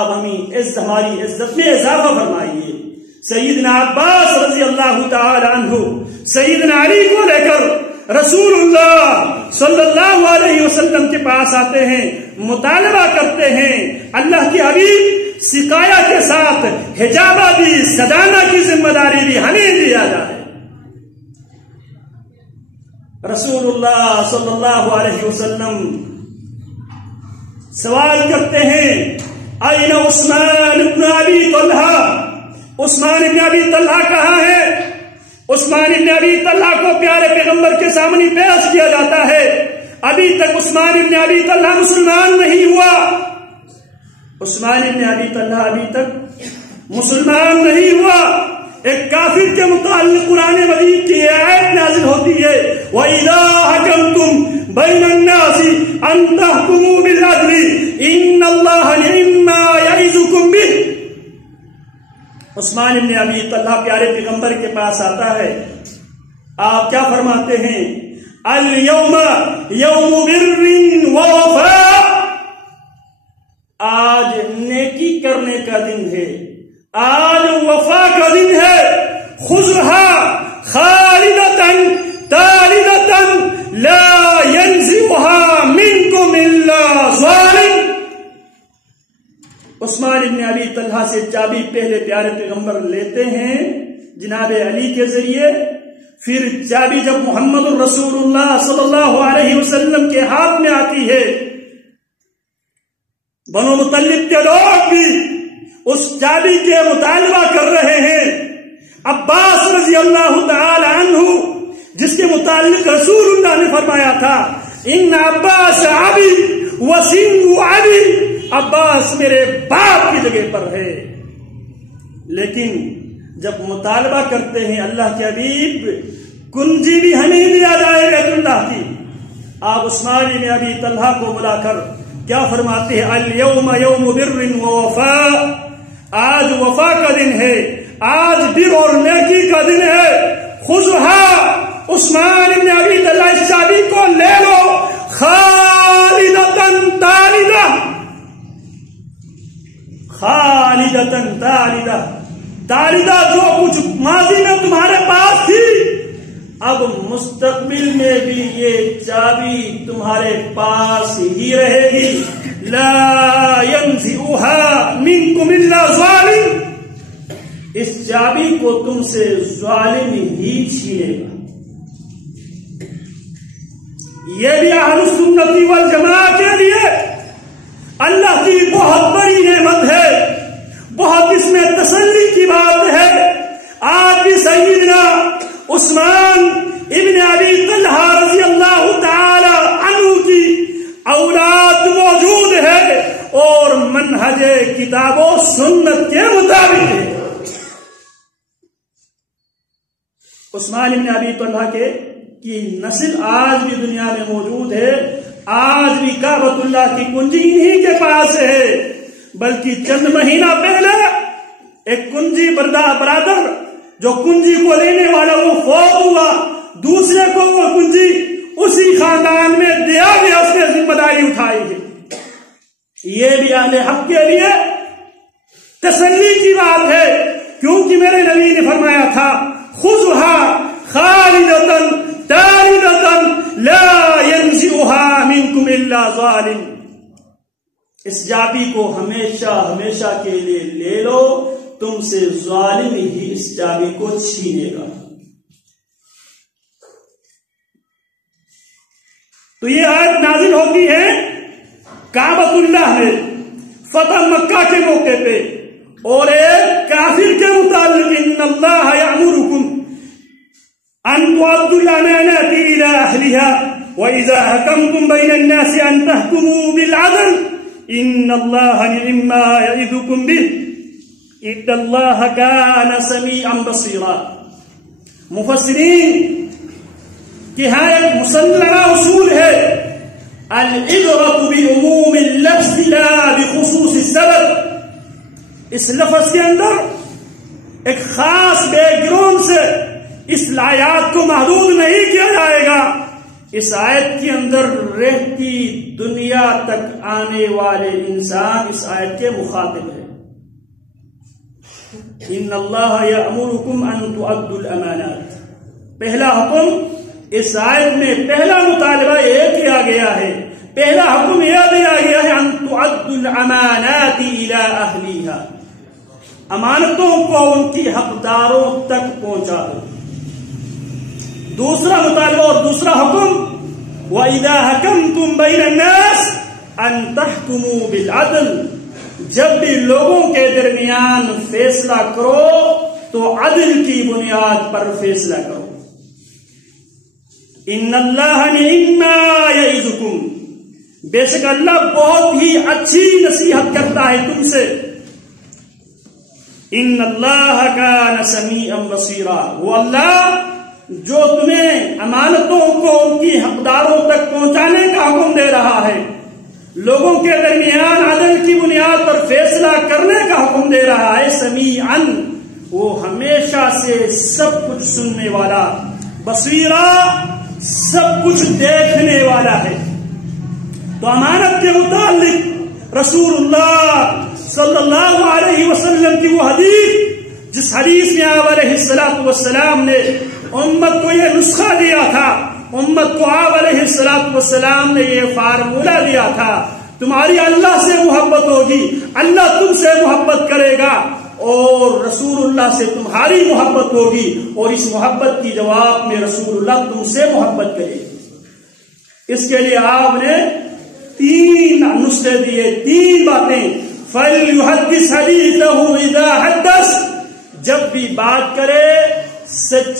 اب ہماری عزت میں اضافہ فرمائیے۔ سیدنا عباس رضی اللہ تعالی عنہ سیدنا علی کو لے کر رسول اللہ صلی اللہ علیہ وسلم کے پاس آتے ہیں، مطالبہ کرتے ہیں اللہ کے حبیب سقایا کے ساتھ حجابہ بھی سجانا کی ذمہ داری بھی ہمیں دیا جائے۔ رسول اللہ صلی اللہ علیہ وسلم سوال کرتے ہیں این عثمان ابن ابی طلحہ، عثمان ابن ابی طلحہ کہاں ہے؟ عثمان ابن ابی طلحہ کو پیارے پیغمبر کے سامنے پیش کیا جاتا ہے، ابھی تک عثمان ابن ابی طلحہ مسلمان نہیں ہوا، عثمان ابن ابی طلحہ ابھی تک مسلمان نہیں ہوا۔ ایک کافر کے متعلق قرآن مجید کی آیت نازل ہوتی ہے وَإِذَا حَكَمْتُمْ بَيْنَ النَّاسِ أَن تَحْكُمُوا بِالْعَدْلِ إِنَّ اللَّهَ نِعِمَّا يَعِظُكُم بِهِ۔ عثمان ابن ابی طلحہ پیارے پیغمبر کے پاس آتا ہے، آپ کیا فرماتے ہیں؟ اليوم یوم بر ووفاء، آج نیکی کرنے کا دن ہے، آج وفا کا دن ہے، خذها خالدة تالدة لا ينزعها منكم الا ظالم۔ عثمان ابن ابی طلحہ سے چابی پہلے پیارے پیغمبر لیتے ہیں جناب علی کے ذریعے، پھر چابی جب محمد الرسول اللہ صلی اللہ علیہ وسلم کے ہاتھ میں آتی ہے، بنو مطلب کے لوگ بھی اس چابی کے مطالبہ کر رہے ہیں۔ عباس رضی اللہ تعالی عنہ جس کے متعلق رسول اللہ نے فرمایا تھا ان عباس ابی وسن ابی، عباس میرے باپ کی جگہ پر ہے، لیکن جب مطالبہ کرتے ہیں اللہ کے حبیب کنجی بھی ہمیں دیا جائے گا اللہ کی، آپ عثمان بن ابی طلحہ کو بلا کر کیا فرماتے ہیں؟ الیوم یوم بر ووفاء، آج وفا کا دن ہے، آج بر اور نیکی کا دن ہے، خذها عثمان بن ابی طلحہ اس چابی کو لے لو، خالدتاً تالدہ، خالدتاً تالدہ، تالدہ جو کچھ ماضی میں تمہارے پاس تھی اب مستقبل میں بھی یہ چابی تمہارے پاس ہی رہے گی، لا ينزعها منكم الا ظالم، اس چابی کو تم سے ظالم ہی چھینے گا۔ یہ بھی اہل السنت والجماعت کے لیے اللہ کی بہت بڑی نعمت ہے، بہت اس میں تسلی کی بات ہے۔ آج بھی سیدنا عثمان ابن ابی طلحہ رضی اللہ تعالی عنہ کی اولاد موجود ہے اور منہج کتاب و سنت کے مطابق ہے۔ عثمان ابن ابی طلحہ کی نسل آج بھی دنیا میں موجود ہے، آج بھی کعبۃ اللہ کی کنجی انہی کے پاس ہے، بلکہ چند مہینہ پہلے ایک کنجی برادر جو کنجی کو لینے والا وہ فوت ہوا، دوسرے کو وہ کنجی اسی خاندان میں دیا گیا، اس نے ذمہ داری اٹھائی ہے۔ یہ بھی اہل حق کے لیے تسلی کی بات ہے، کیونکہ میرے نبی نے فرمایا تھا خذها خالدتاً تالدتاً لا ينزعها منكم الا ظالم، اس چابی کو ہمیشہ ہمیشہ کے لیے لے لو، تم سے ظالم ہی اس چابی کو چھینے گا۔ تو یہ آیت نازل ہوتی ہے کعبۃ اللہ میں فتح مکہ کے موقع پہ، اور ایک کافر کے متعلق ان اللہ یامرکم ان تؤدوا الامانات الى اهلها واذا حكمتم بين الناس ان تحكموا بالعدل ان الله نعم ما يعظكم به ان الله كان سميعا بصيرا۔ مفسرین کہ ہاں ایک مسلمہ اصول ہے العبرۃ بعموم اللفظ لا بخصوص السبب، اس لفظ کے اندر ایک خاص بیک گراؤنڈ سے اس آیات کو محدود نہیں کیا جائے گا، اس آیت کے اندر رہتی دنیا تک آنے والے انسان اس آیت کے مخاطب ہے. ان اللہ یأمرکم ان تؤدوا الامانات. پہلا حکم اس آیت میں پہلا مطالبہ یہ کیا گیا ہے، پہلا حکم یہ دیا گیا ہے ان تؤدوا الامانات الى اہلیہا، امانتوں کو ان کی حقداروں تک پہنچا دو. دوسرا مطالبہ اور دوسرا حکم وَإِذَا حَكَمْتُمْ بَيْنَ النَّاسِ أَن تَحْكُمُوا بِالْعَدْلِ، جب بھی لوگوں کے درمیان فیصلہ کرو تو عدل کی بنیاد پر فیصلہ کرو. ان اللہ نعما یعظکم، بے شک اللہ بہت ہی اچھی نصیحت کرتا ہے تم سے. ان اللہ کان سمیعا بصیرا، وہ اللہ جو تمہیں امانتوں کو ان کی حقداروں تک پہنچانے کا حکم دے رہا ہے، لوگوں کے درمیان عدل کی بنیاد پر فیصلہ کرنے کا حکم دے رہا ہے. سمیعا، وہ ہمیشہ سے سب کچھ سننے والا، بصیرا، سب کچھ دیکھنے والا ہے. تو امانت کے متعلق رسول اللہ صلی اللہ علیہ وسلم کی وہ حدیث، جس حدیث میں آپ علیہ السلام نے امت کو یہ نسخہ دیا تھا، امت کو آپ علیہ السلام نے یہ فارمولہ دیا تھا، تمہاری اللہ سے محبت ہوگی، اللہ تم سے محبت کرے گا، اور رسول اللہ سے تمہاری محبت ہوگی، اور اس محبت کی جواب میں رسول اللہ تم سے محبت کرے گی. اس کے لیے آپ نے 3 نسخے دیے، 3 باتیں. فَلْيُحَدِّثْ حَدِيثَهُ إِذَا حَدَّثَ، جب بھی بات کرے سچ